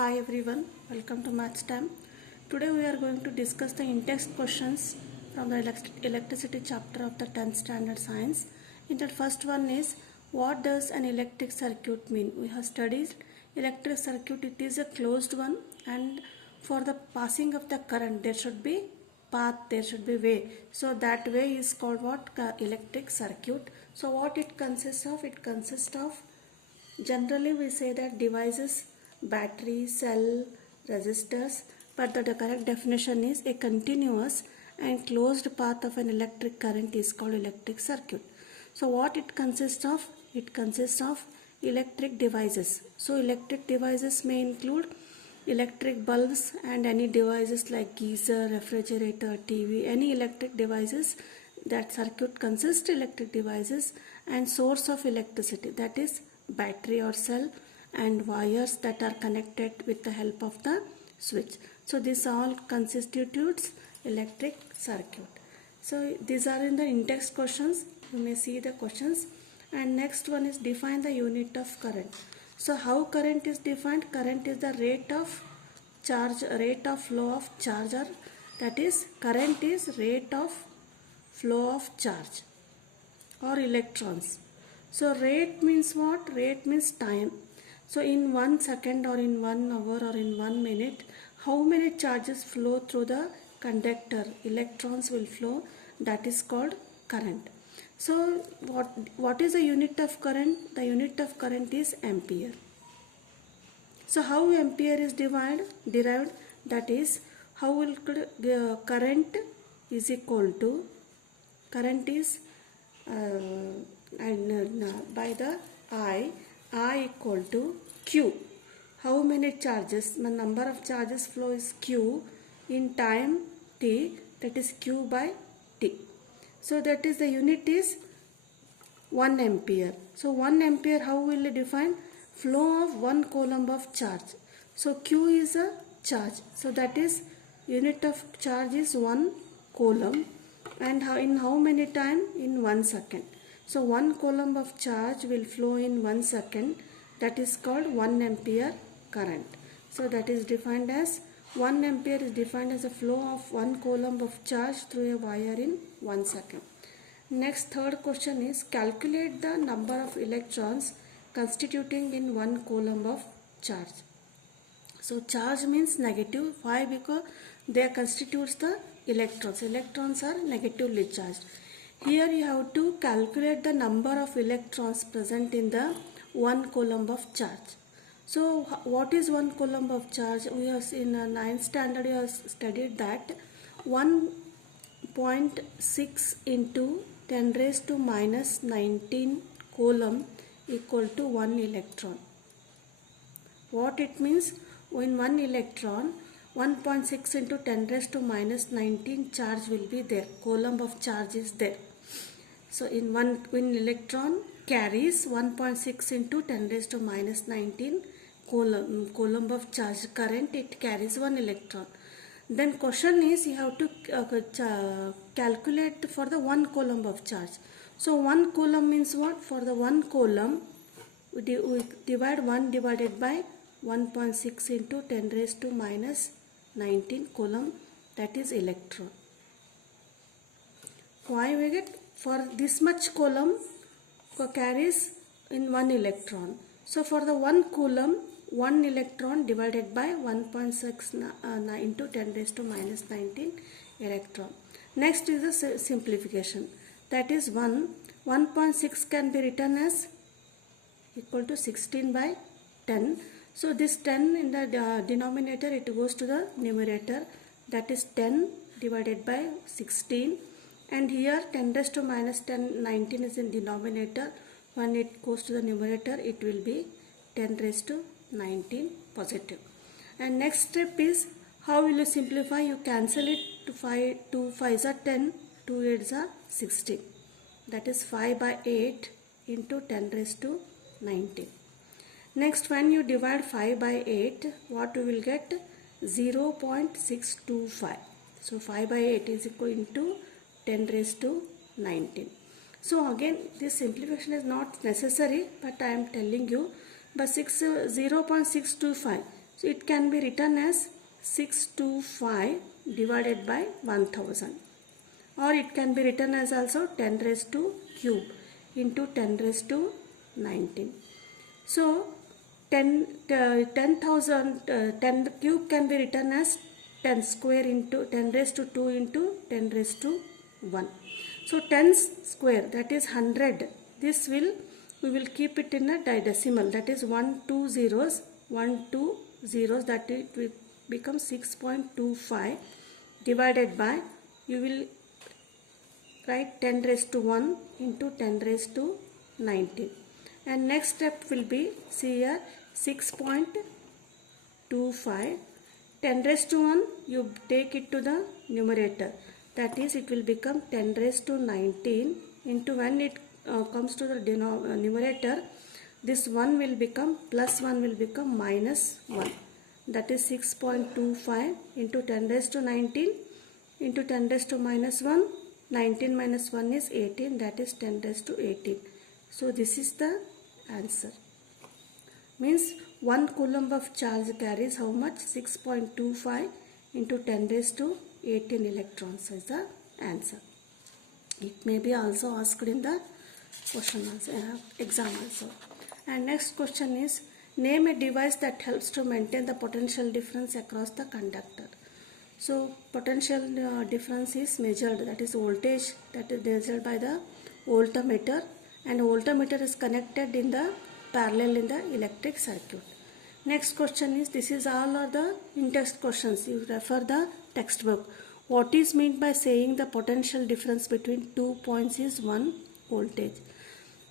Hi everyone, welcome to Maths Time. Today we are going to discuss the Intext questions from the electricity chapter of the 10th standard science. In the first one is, what does an electric circuit mean? We have studied electric circuit, it is a closed one, and for the passing of the current there should be path, there should be way. So that way is called what? Electric circuit. So what it consists of? It consists of, generally we say that devices, battery, cell, resistors, but the correct definition is a continuous and closed path of an electric current is called electric circuit. So what it consists of? It consists of electric devices. So electric devices may include electric bulbs and any devices like geyser, refrigerator, TV, any electric devices. That circuit consists electric devices and source of electricity, that is battery or cell, and wires that are connected with the help of the switch. So this all constitutes electric circuit. So these are in the Intext questions. You may see the questions. And next one is, define the unit of current. So how current is defined? Current is the rate of charge, rate of flow of charge, or that is current is rate of flow of charge or electrons. So rate means what? Rate means time. So in 1 second or in 1 hour or in 1 minute, how many charges flow through the conductor? Electrons will flow. That is called current. So what is the unit of current? The unit of current is ampere. So how ampere is derived? That is, how will current is equal to, current is by the I equal to Q. How many charges? The number of charges flow is Q in time T, that is Q by T. So that is, the unit is 1 ampere. So 1 ampere, how will you define? Flow of 1 coulomb of charge. So Q is a charge. So that is, unit of charge is 1 coulomb. And in how many time? In 1 second. So 1 coulomb of charge will flow in 1 second. That is called 1 ampere current. So that is defined as, 1 ampere is defined as a flow of 1 coulomb of charge through a wire in 1 second. Next, third question is, calculate the number of electrons constituting in 1 coulomb of charge. So charge means negative. Why? Because they constitutes the electrons. Electrons are negatively charged. Here you have to calculate the number of electrons present in the 1 coulomb of charge. So what is 1 coulomb of charge? We have in 9th standard we have studied that 1.6 into 10 raised to minus 19 coulomb equal to 1 electron. What it means? In 1 electron, 1.6 into 10 raised to minus 19 charge will be there. Coulomb of charge is there. So in one electron carries 1.6 into 10 raised to minus 19 coulomb of charge current. It carries 1 electron. Then question is, you have to calculate for the 1 coulomb of charge. So 1 coulomb means what? For the 1 coulomb, we divide 1 divided by 1.6 into 10 raised to minus 19 coulomb, that is electron. Why we get? For this much coulomb carries in 1 electron. So for the 1 coulomb, 1 electron divided by 1.6 into 10 raised to minus 19 electron. Next is the simplification. That is 1.6 can be written as equal to 16 by 10. So this 10 in the denominator, it goes to the numerator. That is 10 divided by 16. And here 10 raised to minus 19 is in denominator. When it goes to the numerator, it will be 10 raised to 19 positive. And next step is, how will you simplify? You cancel it. To 5s are 10, 2 8s are 16. That is 5 by 8 into 10 raised to 19. Next, when you divide 5 by 8, what we will get? 0.625. So 5 by 8 is equal to 10 raised to 19. So again, this simplification is not necessary, but I am telling you. But 0.625. So it can be written as 625 divided by 1000, or it can be written as also 10 raised to cube into 10 raised to 19. So 10 cube can be written as 10 square into 10 raised to 2 into 10 raised to 1. So 10 square, that is 100. This we will keep it in a decimal, that is 1 2 zeros, that it will become 6.25 divided by, you will write 10 raised to 1 into 10 raised to 19. And next step will be, see here, 6.25, 10 raised to 1, you take it to the numerator. That is, it will become 10 raised to 19 into, when it comes to the numerator, this 1 will become, plus 1 will become minus 1. That is 6.25 into 10 raised to 19 into 10 raised to minus 1. 19 minus 1 is 18, that is 10 raised to 18. So this is the answer. Means 1 coulomb of charge carries how much? 6.25 into 10 raised to 18 electrons is the answer. It may be also asked in the question also, exam also. And next question is, name a device that helps to maintain the potential difference across the conductor. So potential difference is measured, that is voltage, that is measured by the voltmeter, and voltmeter is connected in the parallel in the electric circuit. Next question is, this is all are the in-text questions. You refer the textbook. What is meant by saying the potential difference between 2 points is 1 voltage?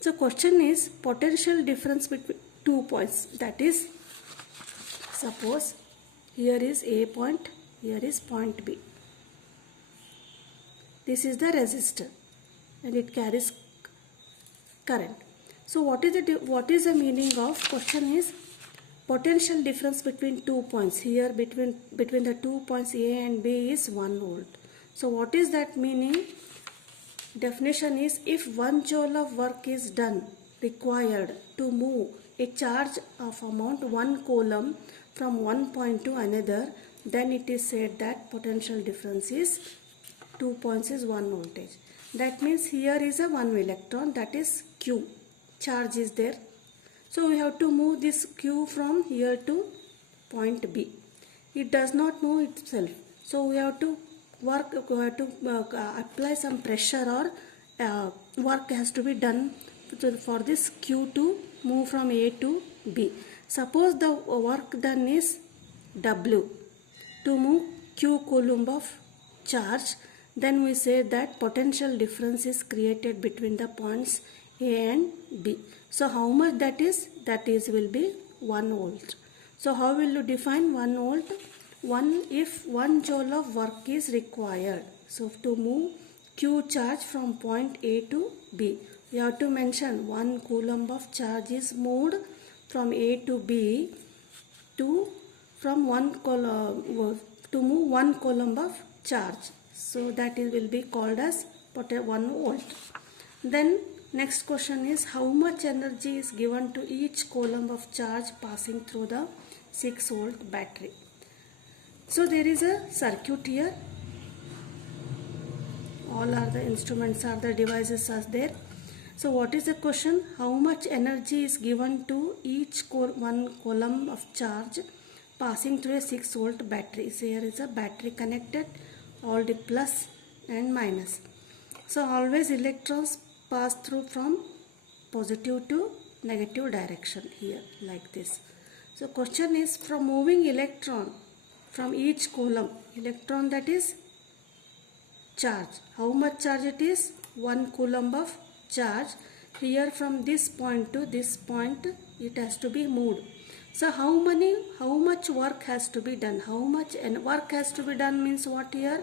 So question is, potential difference between 2 points, that is, suppose here is A point, here is point B. This is the resistor and it carries current. So what is the meaning of, question is, potential difference between 2 points. Here between the 2 points A and B is 1 volt. So what is that meaning? Definition is, if 1 joule of work is done required to move a charge of amount 1 coulomb from one point to another, then it is said that potential difference is 2 points is 1 voltage. That means here is a 1 electron, that is Q. Charge is there. So we have to move this Q from here to point B. It does not move itself. So we have to apply some pressure, or work has to be done for this Q to move from A to B. Suppose the work done is W to move Q coulomb of charge, then we say that potential difference is created between the points A and B. So how much that is? That is will be 1 volt. So how will you define 1 volt? If 1 joule of work is required. So to move Q charge from point A to B, you have to mention 1 coulomb of charge is moved from A to B to move 1 coulomb of charge. So that will be called as 1 volt. Then next question is, how much energy is given to each coulomb of charge passing through the 6 volt battery? So there is a circuit here. All are the instruments, are the devices are there. So what is the question? How much energy is given to each 1 coulomb of charge passing through a 6 volt battery? So here is a battery connected, all the plus and minus. So always electrons pass through from positive to negative direction here, like this. So question is, from moving electron from each coulomb, electron, that is charge. How much charge it is? 1 coulomb of charge. Here from this point to this point it has to be moved. So how much work has to be done? How much work has to be done means what here?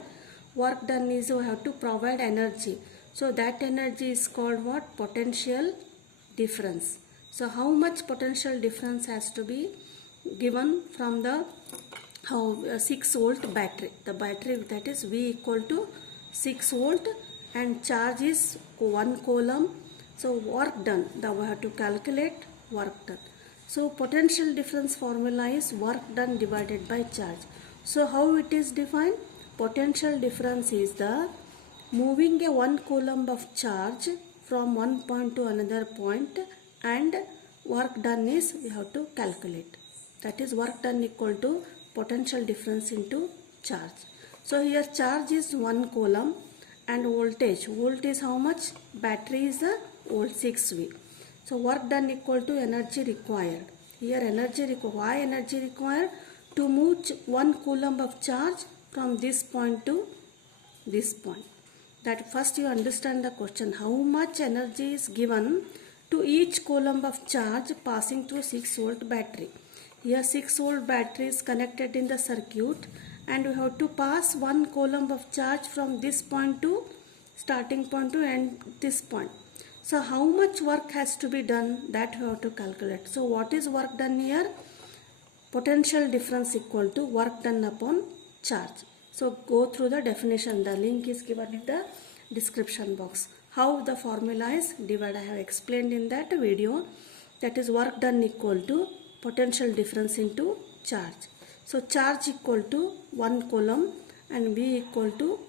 Work done is, you have to provide energy. So that energy is called what? Potential difference. So how much potential difference has to be given from the 6 volt battery? The battery, that is V equal to 6 volt and charge is 1 coulomb. So work done, we have to calculate work done. So potential difference formula is work done divided by charge. So how it is defined? Potential difference is the moving a 1 coulomb of charge from one point to another point, and work done is we have to calculate. That is work done equal to potential difference into charge. So here charge is 1 coulomb and voltage. Volt is how much? Battery is the volt 6V. So work done equal to energy required. Here energy required. Why energy required? To move 1 coulomb of charge from this point to this point. That first you understand the question. How much energy is given to each coulomb of charge passing through 6 volt battery? Here 6 volt battery is connected in the circuit, and we have to pass 1 coulomb of charge from this point to starting point to end this point. So how much work has to be done, that we have to calculate. So what is work done here? Potential difference equal to work done upon charge. So go through the definition. The link is given in the description box. How the formula is divided, I have explained in that video. That is work done equal to potential difference into charge. So charge equal to 1 coulomb and V equal to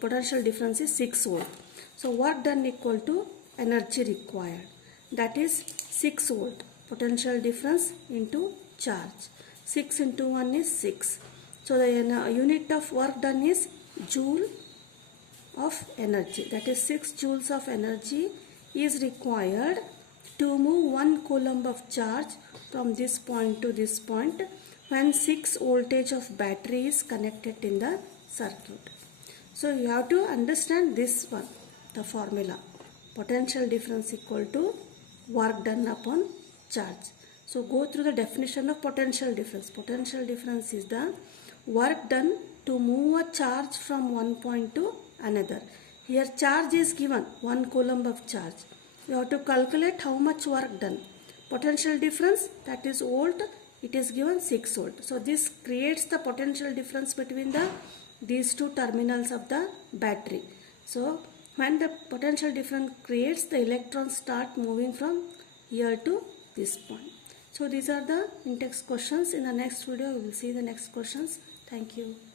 potential difference is 6 volt. So work done equal to energy required. That is 6 volt. Potential difference into charge. 6 into 1 is 6. So the unit of work done is joule of energy. That is 6 joules of energy is required to move 1 coulomb of charge from this point to this point when 6 voltage of battery is connected in the circuit. So you have to understand this one, the formula. Potential difference equal to work done upon charge. So go through the definition of potential difference. Potential difference is the work done to move a charge from one point to another. Here charge is given 1 coulomb of charge. You have to calculate how much work done. Potential difference, that is volt, it is given 6 volt. So this creates the potential difference between these two terminals of the battery. So when the potential difference creates, the electrons start moving from here to this point. So these are the Intext questions. In the next video we will see the next questions. Thank you.